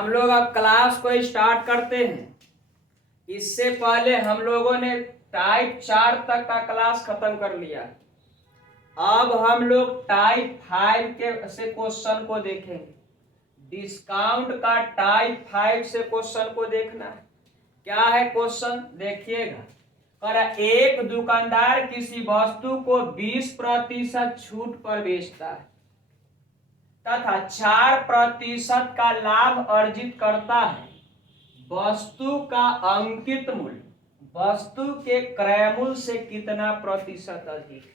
हम लोग अब क्लास को स्टार्ट करते हैं। इससे पहले हम लोगों ने टाइप 4 तक का क्लास खत्म कर लिया। अब हम लोग टाइप 5 के से क्वेश्चन को देखेंगे। डिस्काउंट का टाइप 5 से क्वेश्चन को देखना है। क्या है क्वेश्चन देखिएगा। एक दुकानदार किसी वस्तु को 20% छूट पर बेचता है तथा 4% का लाभ अर्जित करता है। वस्तु का अंकित मूल्य वस्तु के क्रय मूल्य से कितना प्रतिशत अधिक है?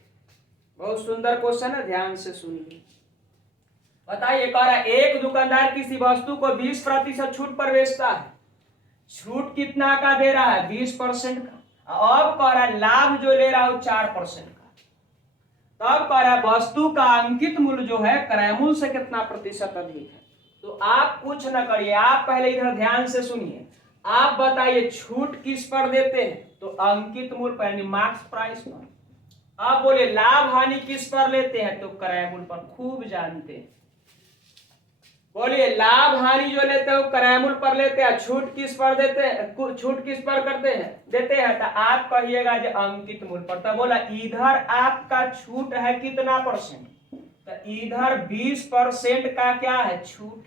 बहुत सुंदर क्वेश्चन है, ध्यान से सुनिए। बताइए, कह रहा एक दुकानदार किसी वस्तु को 20% छूट पर बेचता है। छूट कितना का दे रहा है? 20% का। अब कह रहा है लाभ जो ले रहा है 4% का। तब कह रहा है वस्तु का अंकित मूल्य जो है क्रय मूल्य से कितना प्रतिशत अधिक है। तो आप कुछ न करिए, आप पहले इधर ध्यान से सुनिए। आप बताइए छूट किस पर देते हैं? तो अंकित मूल्य पर, यानी मार्क्स प्राइस पर। आप बोले लाभ हानि किस पर लेते हैं? तो क्रय मूल्य पर। खूब जानते हैं। बोलिए लाभ हानि जो लेते हैं वो क्रय मूल्य पर लेते हैं। छूट किस पर देते हैं? छूट किस पर करते हैं? देते हैं। तो आप कहिएगा जो अंकित मूल्य पर। तो बोला इधर आपका छूट है कितना परसेंट? तो इधर 20% का क्या है? छूट।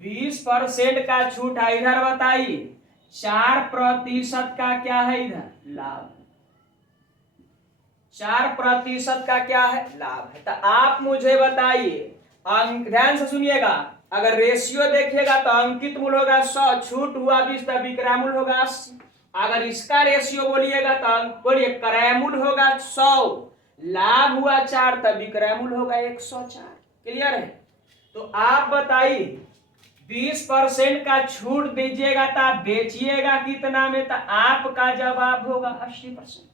20% का छूट है। इधर बताइए 4% का क्या है? इधर लाभ। 4% का क्या है? लाभ है। तो आप मुझे बताइए, ध्यान से सुनिएगा। अगर रेशियो देखिएगा तो अंकित मूल्य होगा 100, छूट हुआ 20, तो विक्रय मूल्य होगा 80। अगर इसका रेशियो बोलिएगा तो बोलिए क्रय मूल्य होगा 100, लाभ हुआ 4, तब विक्रय मूल्य होगा 104। क्लियर है? तो आप बताइए 20% का छूट दीजिएगा तो आप बेचिएगा कितना में? तो आपका जवाब होगा 80%।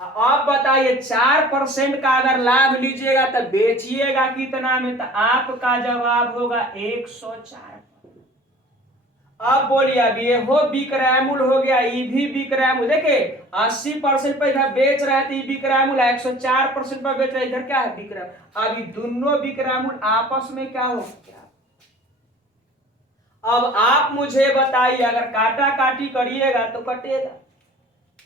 आप बताइए 4% का अगर लाभ लीजिएगा तो बेचिएगा कितना में? तो आपका जवाब होगा 104। अब बोलिए अब ये हो विक्रय मूल्य हो गया, ये भी विक्रय मूल्य। देखिए 80% पर इधर बेच रहे थे, विक्रय मूल्य 104% पर बेच रहे, इधर क्या है? विक्रय। अब ये दोनों विक्रय मूल्य आपस में क्या हो गया? अब आप मुझे बताइए, अगर काटा काटी करिएगा तो कटेगा।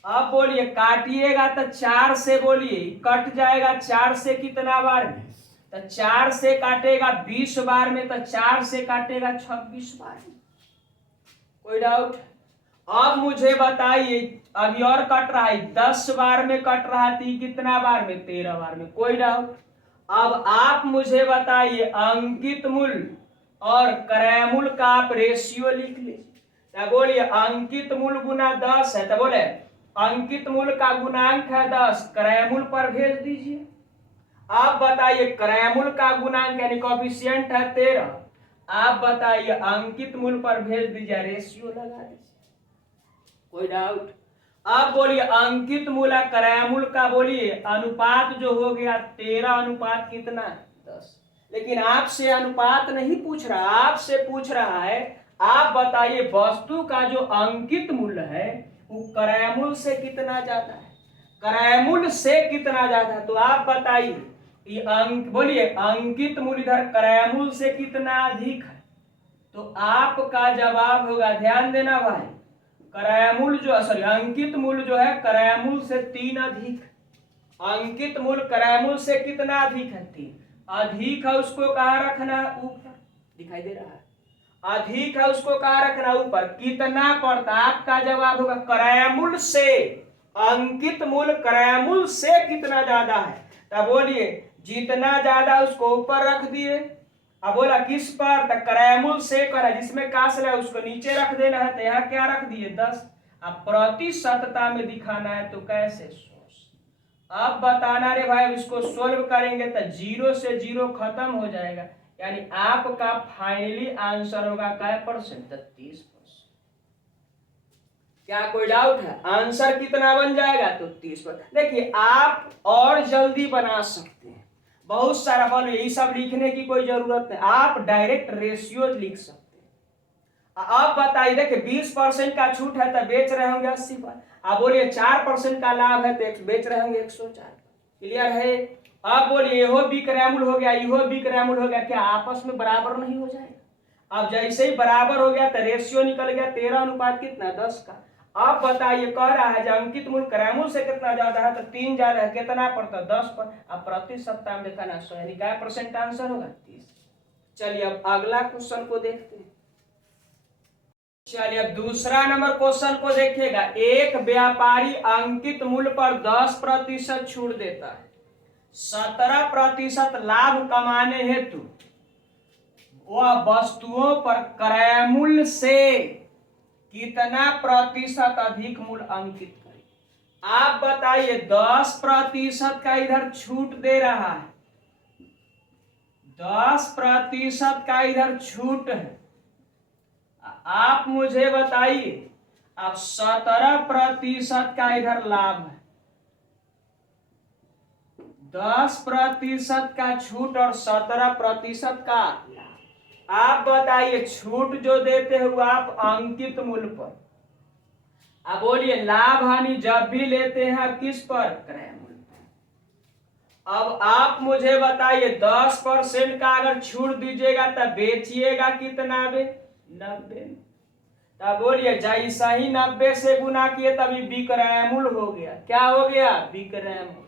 अब बोलिए काटिएगा तो 4 से, बोलिए कट जाएगा 4 से कितना बार में? तो 4 से काटेगा 20 बार में, तो 4 से काटेगा 26 बार में। कोई डाउट? अब मुझे बताइए, अभी और कट रहा है 10 बार में कट रहा थी, कितना बार में? 13 बार में। कोई डाउट? अब आप मुझे बताइए अंकित मूल्य और क्रय मूल्य का आप रेशियो लिख लीजिए। बोलिए अंकित मूल्य गुना 10 है, तो बोले अंकित मूल्य का गुणांक है 10, क्रय मूल्य पर भेज दीजिए। आप बताइए क्रय मूल्य का गुणांक यानी कोएफिशिएंट है 13, आप बताइए अंकित मूल्य पर भेज दीजिए, रेशियो लगा दीजिए। कोई डाउट? अब बोलिए अंकित मूल्य क्रय मूल्य का बोलिए अनुपात जो हो गया 13 अनुपात कितना? 10। लेकिन आपसे अनुपात नहीं पूछ रहा, आपसे पूछ रहा है आप बताइए वस्तु का जो अंकित मूल्य है वो क्रय मूल्य से कितना ज्यादा है? क्रय मूल्य से कितना ज्यादा है? तो आप बताइए ये बोलिए अंकित मूल्य इधर क्रय मूल्य से कितना अधिक है? तो आपका जवाब होगा, ध्यान देना भाई, क्रय मूल्य जो सॉरी अंकित मूल्य जो है क्रय मूल्य से 3 अधिक। अंकित मूल्य क्रय मूल्य से कितना अधिक है? 3 अधिक है। उसको कहाँ रखना है? ऊपर। दिखाई दे रहा है? अधिक है उसको कहाँ रखना? ऊपर। कितना पड़ता? आपका जवाब होगा क्रय मूल्य से, अंकित मूल्य क्रय मूल्य से कितना ज्यादा है? तब बोलिए जितना ज्यादा उसको ऊपर रख दिए। अब बोला किस पर? तो क्रय मूल्य से करा, जिसमें कासल है उसको नीचे रख देना है। तो यहाँ क्या रख दिए? 10। अब प्रतिशतता में दिखाना है तो कैसे? अब बताना रे भाई, इसको सोल्व करेंगे तो 0 से 0 खत्म हो जाएगा, यानी आपका फाइनली आंसर होगा क्या परसेंट? 30%। क्या कोई डाउट है? आंसर कितना बन जाएगा? तो 30%। देखिए आप और जल्दी बना सकते हैं, बहुत सारा फॉलो, ये सब लिखने की कोई जरूरत नहीं, आप डायरेक्ट रेशियो लिख सकते हैं। अब बताइए, देखिए 20% का छूट है तो बेच रहे होंगे 80 पर। आप बोलिए 4% का लाभ है तो बेच रहे होंगे 104। क्लियर है। अब बोलिए इहो विक्रयमूल हो गया, इहो विक्रयमूल हो गया, क्या आपस में बराबर नहीं हो जाएगा? अब जैसे ही बराबर हो गया तो रेशियो निकल गया 13 अनुपात कितना 10 का। अब बताइए कह रहा है जब अंकित मूल क्रयमूल से कितना ज्यादा है तो 3 ज्यादा है, कितना पड़ता 10 पर। अब प्रति सप्ताह में देखा ना 100 यानी क्या परसेंट आंसर होगा 30। चलिए अब अगला क्वेश्चन को देखते हैं। चलिए अब दूसरा नंबर क्वेश्चन को देखिएगा। एक व्यापारी अंकित मूल्य पर 10% छूट देता है, 17% लाभ कमाने हेतु वह वस्तुओं पर क्रय मूल्य से कितना प्रतिशत अधिक मूल्य अंकित करे। आप बताइए 10% का इधर छूट दे रहा है, 10% का इधर छूट है। आप मुझे बताइए अब 17% का इधर लाभ है, 10% का छूट और 17% का लाभ। आप बताइए छूट जो देते हो आप अंकित मूल्य पर, अब बोलिए लाभ हानि जब भी लेते हैं आप किस पर क्रय मूल्य पर। अब आप मुझे बताइए 10% का अगर छूट दीजिएगा तब बेचिएगा कितना में 90 में। तब बोलिए जैसा ही 90 से गुना किए तभी विक्रय मूल्य हो गया, क्या हो गया विक्रय मूल्य।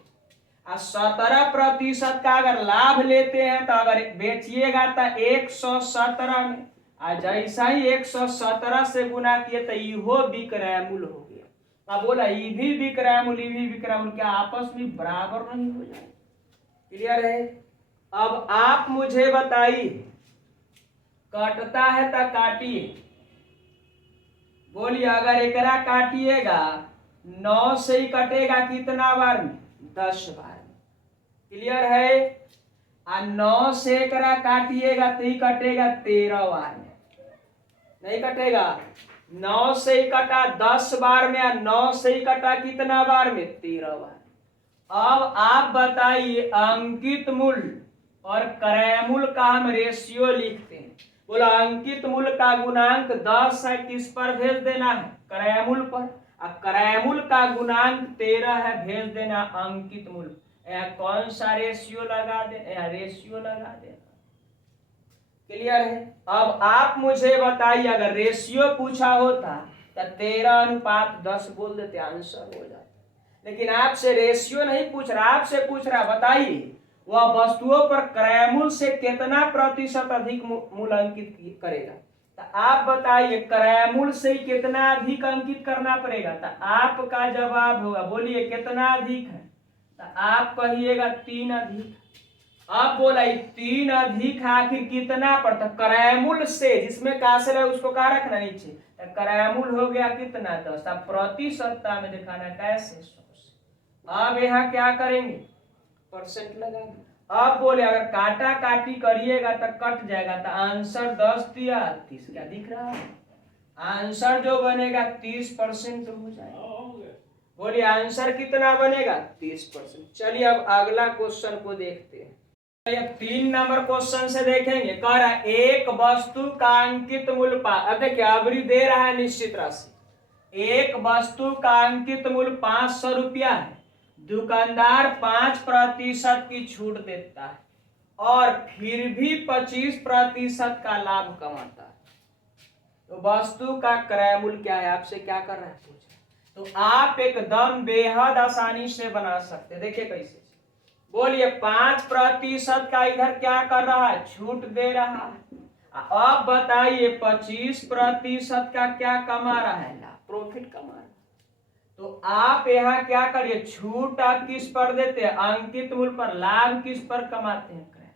17% का अगर लाभ लेते हैं तो अगर बेचिएगा तो 117 में, और जैसा ही 117 से गुना किए तो इहो विक्रय मूल्य हो गया। अब बोला ये भी विक्रय मूल्य, ये भी विक्रय मूल्य, क्या आपस में बराबर नहीं हो जाए? क्लियर है। अब आप मुझे बताइए कटता है तो काटिए। बोलिए अगर एकरा काटिएगा 9 से ही कटेगा कितना बार में 10 बार। क्लियर है। 9 से एकरा काटिएगा तो ही कटेगा 13 बार में, नहीं कटेगा। 9 से ही कटा 10 बार में, 9 से ही कटा कितना बार में 13 बार। अब आप बताइए अंकित मूल्य और क्रय मूल्य का हम रेशियो लिखते हैं। बोला अंकित मूल्य का गुणांक 10 है, किस पर भेज देना है क्रय मूल्य पर, और क्रय मूल्य का गुणांक 13 है, भेज देना अंकित मूल्य। कौन सा रेशियो लगा दे, रेशियो लगा दे। क्लियर है। अब आप मुझे बताइए अगर रेशियो पूछा होता तो 13:10 बोल देते आंसर हो जाता, लेकिन आपसे रेशियो नहीं पूछ रहा, आपसे पूछ रहा बताइए वह वस्तुओं पर क्रय मूल्य से कितना प्रतिशत अधिक मूल्य अंकित करेगा। तो आप बताइए क्रय मूल्य से कितना अधिक अंकित करना पड़ेगा, तो आपका जवाब होगा बोलिए कितना अधिक है, तो आप कहिएगा 3 अधिक। अब बोला 3 अधिक आखिर कितना पड़ता क्रय मूल्य से, जिसमें का है उसको कहा रखना नीचे, तो क्रय मूल्य हो गया कितना 10। अब प्रति सप्ताह में दिखाना कैसे 100 से। अब यहाँ क्या करेंगे परसेंट लगाएंगे। अब बोले अगर काटा काटी करिएगा तो कट जाएगा, तो आंसर 10 दिया 30, क्या दिख रहा है आंसर जो बनेगा 30% हो जाएगा। बोलिए आंसर कितना बनेगा 30%। चलिए अब अगला क्वेश्चन को देखते हैं। 3 नंबर क्वेश्चन से देखेंगे। कह रहा है एक वस्तु का अंकित मूल्य अब देखिए अवधि दे रहा है निश्चित राशि। एक वस्तु का अंकित मूल्य 500 रुपया है, दुकानदार 5% की छूट देता है और फिर भी 25% का लाभ कमाता है, तो वस्तु का क्रय मूल्य क्या है, आपसे क्या कर रहा है पूछ। तो आप एकदम बेहद आसानी से बना सकते हैं। देखिए कैसे, बोलिए 5% का इधर क्या कर रहा है छूट दे रहा है। अब बताइए 25% का क्या कमा रहा है लाभ, प्रॉफिट कमा रहा है। तो आप यहाँ क्या करिए छूट आप किस पर देते हैं अंकित मूल्य पर, लाभ किस पर कमाते हैं क्रय।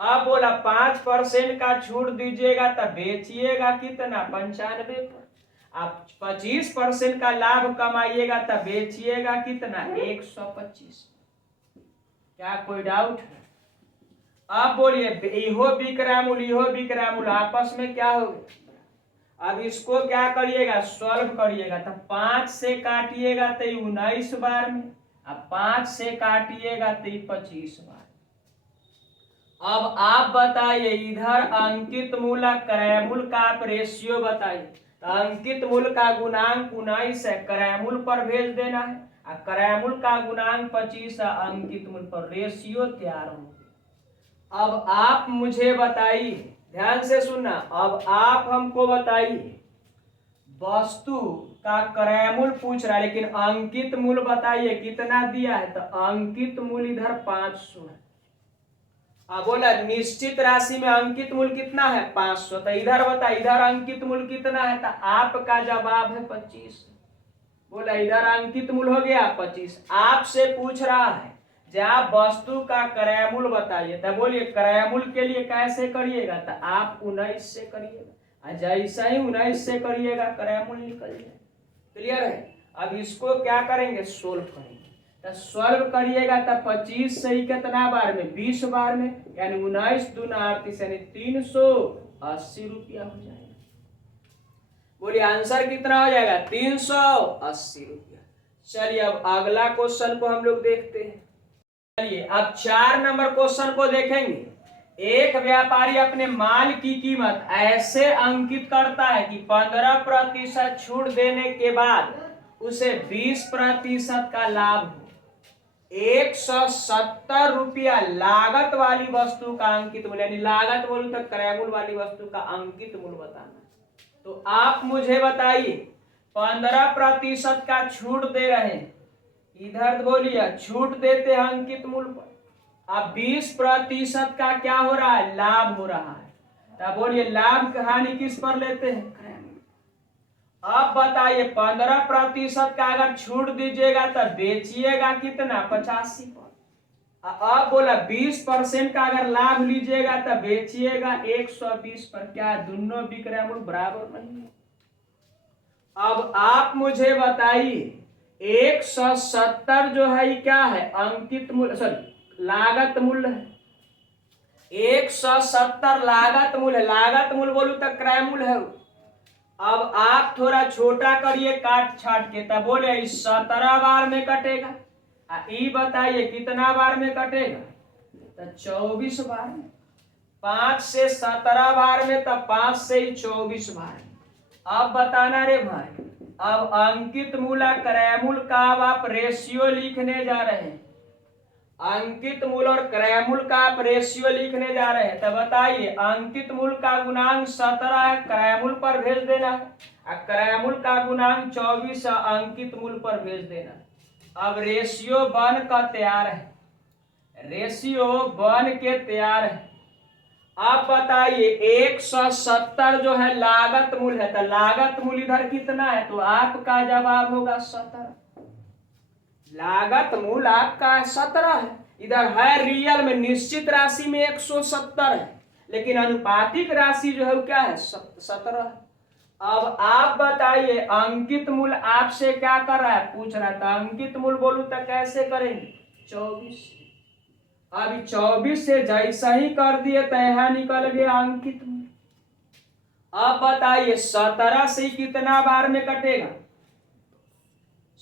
अब बोला 5% का छूट दीजिएगा तब बेचिएगा कितना 95 पर। आप 25% का लाभ कमाइएगा तब बेचिएगा कितना 125। क्या कोई डाउट है? अब बोलिए इहो विक्रय मूल्य इहो विक्रय मूल्य आपस में क्या होगा। अब इसको क्या करिएगा सॉल्व करिएगा, तो 5 से काटिएगा तो 19 बार में, अब 5 से काटिएगा तो 25 बार। अब आप बताइए इधर अंकित मूल्य क्रय मूल्य का आप रेशियो बताइए। तो अंकित मूल्य का गुणांक 19 है, क्रय मूल्य पर भेज देना है। और क्रय मूल्य का गुणांक 25 अंकित मूल्य पर रेशियो तैयार हो। अब आप मुझे बताइए, ध्यान से सुनना, अब आप हमको बताइए वस्तु का क्रय मूल्य पूछ रहा है लेकिन अंकित मूल्य बताइए कितना दिया है। तो अंकित मूल्य इधर 500 है। अब बोला निश्चित राशि में अंकित मूल्य कितना है 500। तो इधर बता, इधर अंकित मूल्य कितना है। तो आपका जवाब है 25। बोला इधर अंकित मूल्य हो गया 25। आपसे पूछ रहा है जब वस्तु का क्रय मूल्य बताइए। तो बोलिए क्रय मूल्य के लिए कैसे करिएगा। तो आप 19 से करिएगा, जैसा ही 19 से करिएगा क्रय मूल्य निकल जाए। क्लियर है। अब इसको क्या करेंगे, सोल्व करेंगे। तो सॉल्व करिएगा तो 25 से ही कितना बार में, 20 बार में, यानी 19 दूना 38 यानी 380 रुपया हो जाएगा। बोलिए आंसर कितना हो जाएगा 380 रुपया। चलिए अब अगला क्वेश्चन को हम लोग देखते हैं। चलिए अब 4 नंबर क्वेश्चन को देखेंगे। एक व्यापारी अपने माल की कीमत ऐसे अंकित करता है कि 15% छूट देने के बाद उसे 20% का लाभ हो। 170 रुपया लागत वाली वस्तु का अंकित मूल्य, यानी लागत बोलूं तो क्रय मूल्य वाली वस्तु का अंकित मूल्य बताना। तो आप मुझे बताइए 15% का छूट दे रहे हैं, इधर बोलिए छूट देते हैं अंकित मूल्य पर। अब 20% का क्या हो रहा है, लाभ हो रहा है। तब बोलिए लाभ हानि किस पर लेते हैं, क्रय मूल्य। अब बताइए 15% का अगर छूट दीजिएगा तो बेचिएगा कितना 85 पर। अब बोला 20% का अगर लाभ लीजिएगा तो बेचिएगा 120 पर। क्या दोनों विक्रय मूल्य बराबर नहीं है। अब आप मुझे बताइए 170 जो है ये क्या है, अंकित मूल्य, सॉरी लागत मूल्य है। 170 लागत मूल्य है। लागत मूल्य बोलूं तो क्रय मूल्य है। अब आप थोड़ा छोटा करिए काट छाट के, तब बोले 17 बार में कटेगा। ई बताइए कितना बार में कटेगा, तो 24 बार में। 5 से 17 बार में, तब 5 से ही 24 बार में। अब बताना रे भाई, अब अंकित मूल्य क्रय मूल्य का अब आप रेशियो लिखने जा रहे हैं। अंकित मूल्य और क्रय मूल्य का आप रेशियो लिखने जा रहे हैं। तो बताइए अंकित मूल्य का गुणांक 17 है, क्रय मूल्य पर भेज देना है, और क्रय मूल्य का गुणांक 24 अंकित मूल्य पर भेज देना है। अब रेशियो बन का तैयार है, रेशियो बन के तैयार है। अब बताइए 170 जो है लागत मूल्य है, तो लागत मूल्य इधर कितना है, तो आपका जवाब होगा 17। लागत मूल्य आपका 17 है। इधर है रियल में निश्चित राशि में 170 है, लेकिन अनुपातिक राशि जो है वो क्या है 17 है। अब आप बताइए अंकित मूल्य आपसे क्या कर रहा है, पूछ रहा था। अंकित मूल्य बोलूं तो कैसे करेंगे 24। अभी 24 से जैसा ही कर दिए तो यहां निकल गया अंकित मूल्य। अब बताइए 17 से कितना बार में कटेगा,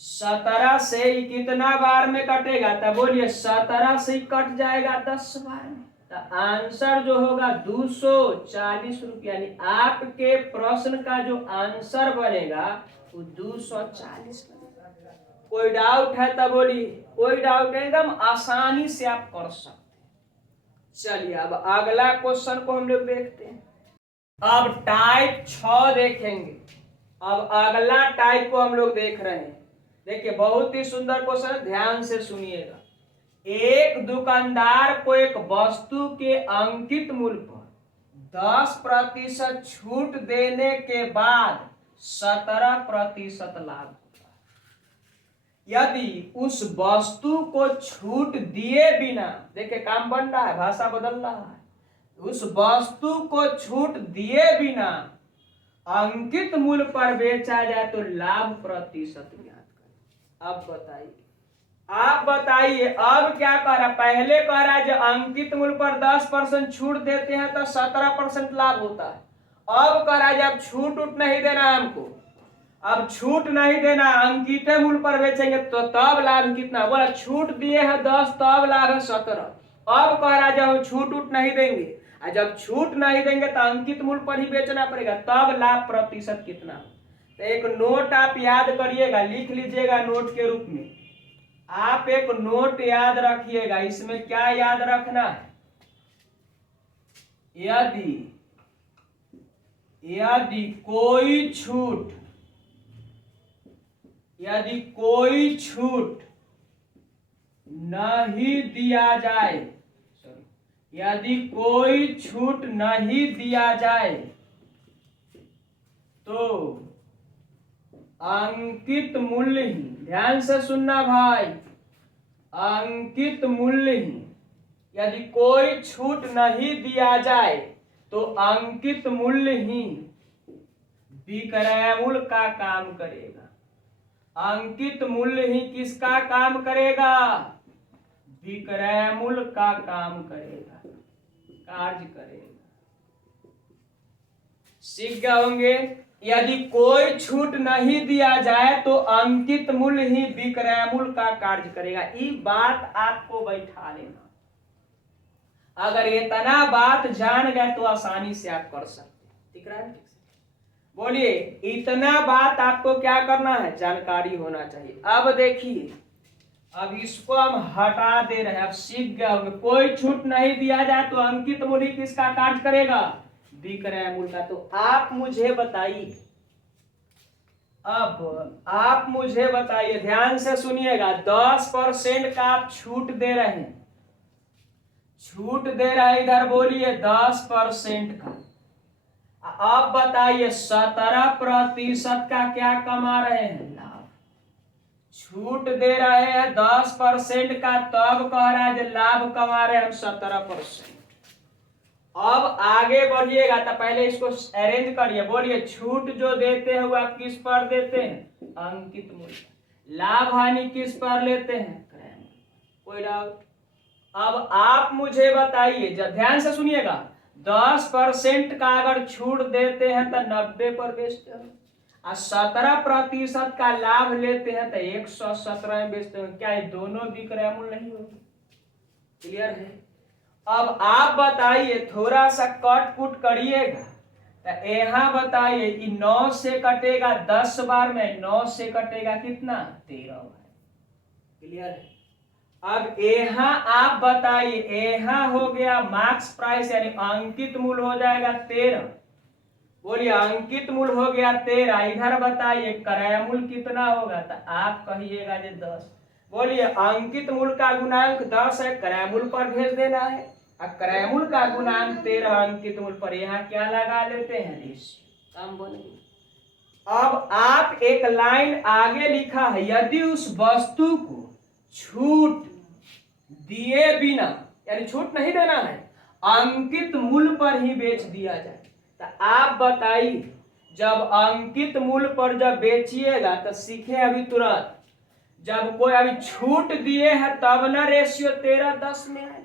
17 से ही कितना बार में कटेगा, तब बोलिए 17 से ही कट जाएगा 10 बार में। तो आंसर जो होगा 240 रुपया। यानी आपके प्रश्न का जो आंसर बनेगा वो 240 बनेगा। कोई डाउट है तब बोलिए, कोई डाउट है, एकदम आसानी से आप कर सकते हैं। चलिए अब अगला क्वेश्चन को हम लोग देखते हैं। अब टाइप 6 देखेंगे। अब अगला टाइप को हम लोग देख रहे हैं। देखिए बहुत ही सुंदर क्वेश्चन है, ध्यान से सुनिएगा। एक दुकानदार को एक वस्तु के अंकित मूल्य पर 10% छूट देने के बाद 17% लाभ होता है। यदि उस वस्तु को छूट दिए बिना, देखिए काम बन रहा है, भाषा बदल रहा है, उस वस्तु को छूट दिए बिना अंकित मूल्य पर बेचा जाए तो लाभ प्रतिशत ज्ञात करें। अब बताइए, आप बताइए अब क्या कह रहा है। पहले कह रहा है जो अंकित मूल्य पर 10% छूट देते हैं तो 17% लाभ होता है। अब कह रहा है जब छूट उठ नहीं देना है हमको, अब छूट नहीं देना, अंकित मूल्य पर बेचेंगे तो तब लाभ कितना, बोला छूट दिए हैं 10 तब लाभ है 17। अब कह रहा है जब हम छूट उठ नहीं देंगे, जब छूट नहीं देंगे तो अंकित मूल्य पर ही बेचना पड़ेगा, तब लाभ प्रतिशत कितना। तो एक नोट आप याद करिएगा, लिख लीजिएगा नोट के रूप में। आप एक नोट याद रखिएगा, इसमें क्या याद रखना है, यदि कोई छूट नहीं दिया जाए, यदि कोई छूट नहीं दिया जाए तो अंकित मूल्य ही, ध्यान से सुनना भाई, अंकित मूल्य ही, यदि कोई छूट नहीं दिया जाए तो अंकित मूल्य ही विक्रय मूल्य का काम करेगा। अंकित मूल्य ही किसका काम करेगा? विक्रय मूल्य का काम करेगा, कार्य करेगा। सीख गए होंगे, यदि कोई छूट नहीं दिया जाए तो अंकित मूल्य ही विक्रय मूल्य का कार्य करेगा। ये बात आपको बैठा लेना, अगर इतना बात जान गए तो आसानी से आप कर सकते। ठीक है, बोलिए, इतना बात आपको क्या करना है, जानकारी होना चाहिए। अब देखिए, अब इसको हम हटा दे रहे हैं, अब सीख गए होंगे, कोई छूट नहीं दिया जाए तो अंकित मूल्य किसका कार्य करेगा? विक्रय मूल्य का। तो आप मुझे बताइए, अब आप मुझे बताइए, ध्यान से सुनिएगा, 10% का आप छूट दे रहे हैं, छूट दे रहे हैं, इधर बोलिए 10% का। अब बताइए 17% का क्या कमा रहे हैं? लाभ। छूट दे रहे हैं 10% का, तब कह रहा है लाभ कमा रहे हैं हम 17%। अब आगे बढ़िएगा तो पहले इसको अरेंज करिए, बोलिए छूट जो देते हैं वो आप किस पर देते हैं? अंकित मूल्य। लाभ हानि किस पर लेते हैं? क्रय मूल्य। कोई डाउट? अब आप मुझे बताइए, जब ध्यान से सुनिएगा, 10% का अगर छूट देते हैं तो 90 पर बेचते हैं, और 17% का लाभ लेते हैं तो 117 में बेचते हैं। क्या ये दोनों विक्रय मूल्य नहीं होगी? क्लियर है? अब आप बताइए, थोड़ा सा कट कुट करिएगा तो यहाँ बताइए, 9 से कटेगा 10 बार में, 9 से कटेगा कितना? 13 बार। क्लियर है? अब यहाँ आप बताइए, यहाँ हो गया मार्क्स प्राइस यानी अंकित मूल्य हो जाएगा 13। बोलिए अंकित मूल्य हो गया 13। इधर बताइए क्रय मूल्य कितना होगा? तो आप कहिएगा जे 10। बोलिए अंकित मूल्य का गुणांक 10 है, क्रय मूल्य पर भेज देना है, और क्रय मूल्य का गुणांक 13 अंकित मूल्य पर, यहाँ क्या लगा लेते हैं? रेशियो। काम बनेगा। अब आप एक लाइन आगे लिखा है, यदि उस वस्तु को छूट दिए बिना, यानी छूट नहीं देना है, अंकित मूल्य पर ही बेच दिया जाए, तो आप बताइए, जब अंकित मूल्य पर जब बेचिएगा तो सीखे अभी तुरंत, जब कोई अभी छूट दिए है तब ना रेशियो 13:10 में है।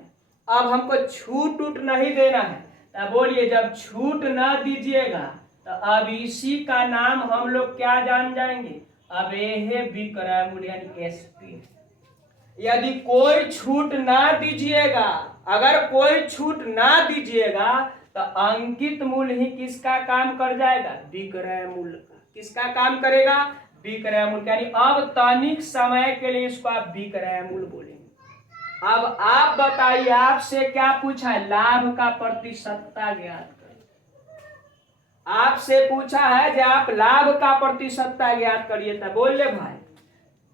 अब हमको छूट उट नहीं देना है, तो बोलिए जब छूट ना दीजिएगा तो अब इसी का नाम हम लोग क्या जान जाएंगे? अब ये विक्रय मूल्य यानी एसपी। यदि कोई छूट ना दीजिएगा, अगर कोई छूट ना दीजिएगा तो अंकित मूल्य ही किसका काम कर जाएगा? विक्रय मूल्य का। किसका काम करेगा? विक्रय मूल्य। यानी अब तनिक समय के लिए इसको आप विक्रय मूल्य बोलेंगे। अब आप बताइए, आपसे क्या पूछा है? लाभ का प्रतिशतता ज्ञात करिए। आपसे पूछा है कि आप लाभ का प्रतिशतता ज्ञात करिए, तो बोल ले भाई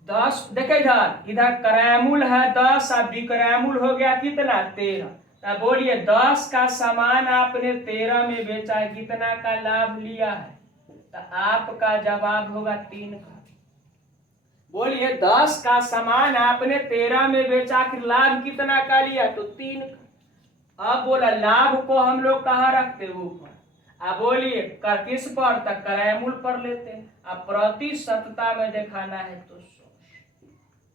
10। देखे इधर क्रय मूल्य है 10 और विक्रय मूल्य हो गया कितना? 13। तो बोलिए 10 का सामान आपने 13 में बेचा है, कितना का लाभ लिया है? तो आपका जवाब होगा 3 का। बोलिए 10 का सामान आपने 13 में बेचा, फिर लाभ कितना का लिया? तो 3 का। अब बोला लाभ को हम लोग कहाँ रखते? ऊपर। अब बोलिए किस पर? तक क्रय मूल्य पर लेते हैं। अब प्रतिशतता में दिखाना है तो 100।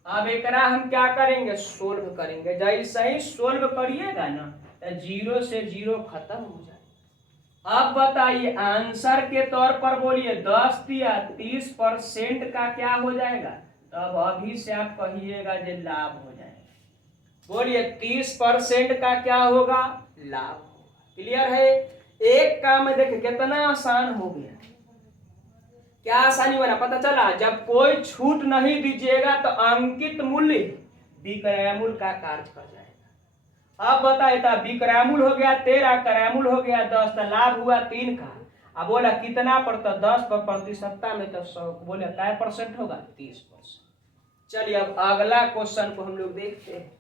अब एक हम क्या करेंगे? सोल्व करेंगे। जैसे ही सोल्व करिएगा ना तो 0 से 0 खत्म हो जाए। अब बताइए आंसर के तौर पर बोलिए 10 दिया, 30% का क्या हो जाएगा? तब अभी से आप कहिएगा जो लाभ हो जाएगा। बोलिए 30% का क्या होगा? लाभ होगा। क्लियर है? एक काम में देखिए कितना आसान हो गया। क्या आसानी बना, पता चला। जब कोई छूट नहीं दीजिएगा तो अंकित मूल्य विक्रय मूल्य का कार्य कर जाएगा। अब बताए था विक्रय मूल्य हो गया 13, क्रय मूल्य हो गया 10, तो लाभ हुआ 3 का। अब बोला कितना पर, तो 10 पर प्रतिशतता में तो 100, बोले क्या परसेंट होगा, 30%। चलिए अब अगला क्वेश्चन को हम लोग देखते हैं।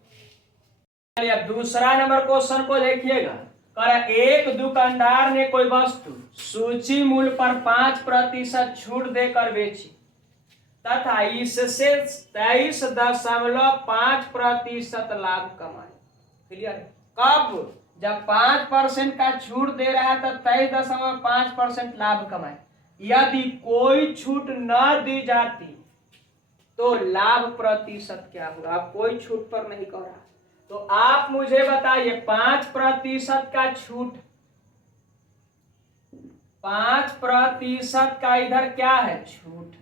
चलिए अब दूसरा नंबर क्वेश्चन को देखिएगा। कर एक दुकानदार ने कोई वस्तु सूची मूल्य पर 5% छूट देकर बेची तथा इससे 23.5% लाभ कमाए। क्लियर? कब? जब 5% का छूट दे रहा है तब 23.5% लाभ कमाए। यदि कोई छूट न दी जाती तो लाभ प्रतिशत क्या होगा? आप कोई छूट पर नहीं कह रहा, तो आप मुझे बताइए 5% का छूट, 5% का इधर क्या है, छूट।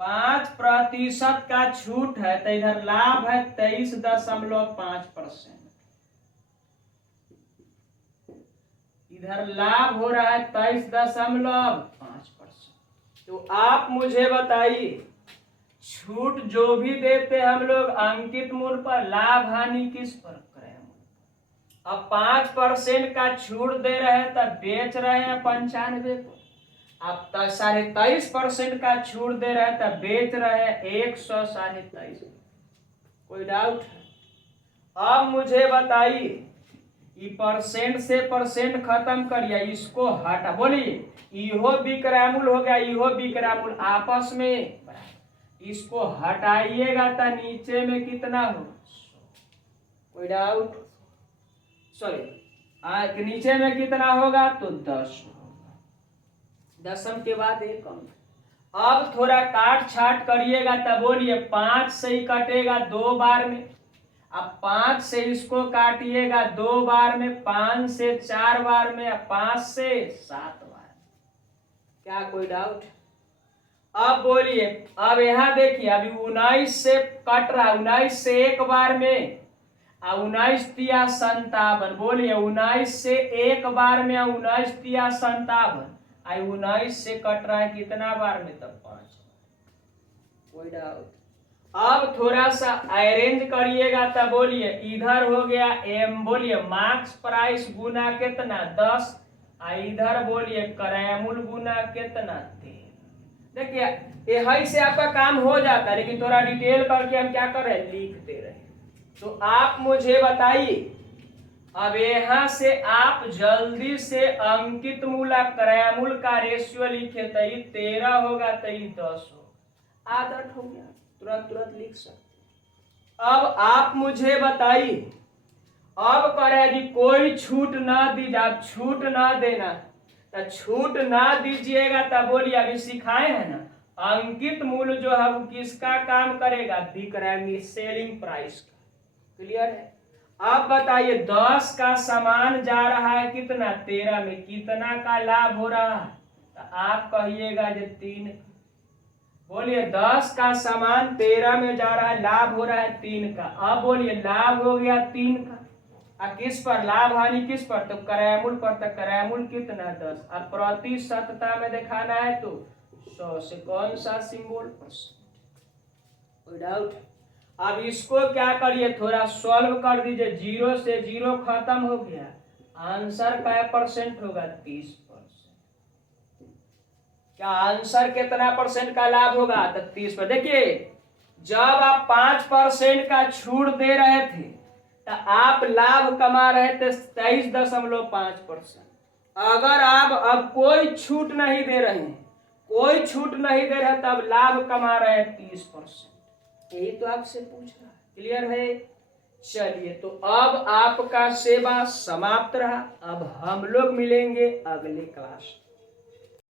5% का छूट है तो इधर लाभ है 23.5%। इधर लाभ हो रहा है 23.5%। तो आप मुझे बताइए छूट जो भी देते हम लोग अंकित मूल्य पर, लाभ हानि किस पर, क्रय मूल्य। अब 5% का छूट दे रहे हैं तब बेच रहे हैं 95 पर। अब 23.5% का छूट दे रहे हैं तब बेच रहे हैं 123। कोई डाउट है? अब मुझे बताइए ये परसेंट से परसेंट खत्म करिए, इसको हटा, बोलिए इहो विक्रय मूल्य हो गया, इहो विक्रय मूल्य आपस में, इसको हटाइएगा तो नीचे में कितना होगा, कोई डाउट? सॉरी, नीचे में कितना होगा तो 10 होगा, दशम के बाद 1 अंक। अब थोड़ा काट छाट करिएगा तब बोलिए 5 से ही कटेगा 2 बार में। अब 5 से इसको काटिएगा 2 बार में, 5 से 4 बार में, 5 से 7 बार। क्या कोई डाउट? अब बोलिए, अब यहाँ देखिए अभी 19 से कट रहा, 19 से 1 बार में, 19 तिया 57। बोलिए 19 से 1 बार में, 19 तिया 57, 19 से कट रहा है कितना बार में, तब 5। कोई डाउट? अब थोड़ा सा अरेंज करिएगा तब बोलिए इधर हो गया एम, बोलिए मार्क्स प्राइस गुना कितना 10, इधर बोलिए क्रय मूल्य गुना कितना 13। देखिए यही से आपका काम हो जाता है, लेकिन थोड़ा डिटेल करके हम क्या कर रहे हैं, लिखते रहे। तो आप मुझे बताइए, अब यहाँ से आप जल्दी से अंकित मूल्य क्रय मूल्य का रेशियो लिखे तो ये 13 होगा तो ये 10 होगा। आदत हो गया, तुरंत लिख सकते। अब आप मुझे बताइए, अब करे यदि कोई छूट ना दी, आप छूट ना देना तो छूट ना दीजिएगा तब बोलिए अभी सिखाए हैं ना, अंकित मूल्य जो है वो किसका काम करेगा, विक्रय सेलिंग प्राइस का। क्लियर है? अब बताइए 10 का सामान जा रहा है कितना, 13 में, कितना का लाभ हो रहा है, तो आप कहिएगा जो 3। बोलिए 10 का सामान 13 में जा रहा है, लाभ हो रहा है 3 का। अब बोलिए लाभ हो गया 3 का, किस पर, लाभ हानि किस पर, तो क्रय मूल्य पर। तो क्रय मूल्य कितना 10। अब प्रतिशतता में दिखाना है तो 100 से कौन सा सिंबल, परसेंट। कोई डाउट? अब इसको क्या करिए, थोड़ा सॉल्व कर दीजिए, 0 से 0 खत्म हो गया, आंसर क्या परसेंट होगा, 30%। क्या आंसर कितना परसेंट का लाभ होगा, तो 30%। देखिए जब आप 5% का छूट दे रहे थे तो आप लाभ कमा रहे थे 23.5%। अगर आप अब कोई छूट नहीं दे रहे हैं, कोई छूट नहीं दे रहे तब लाभ कमा रहे हैं 30%। यही तो आपसे पूछ रहा है। क्लियर है? चलिए तो अब आपका सेवा समाप्त रहा। अब हम लोग मिलेंगे अगले क्लास।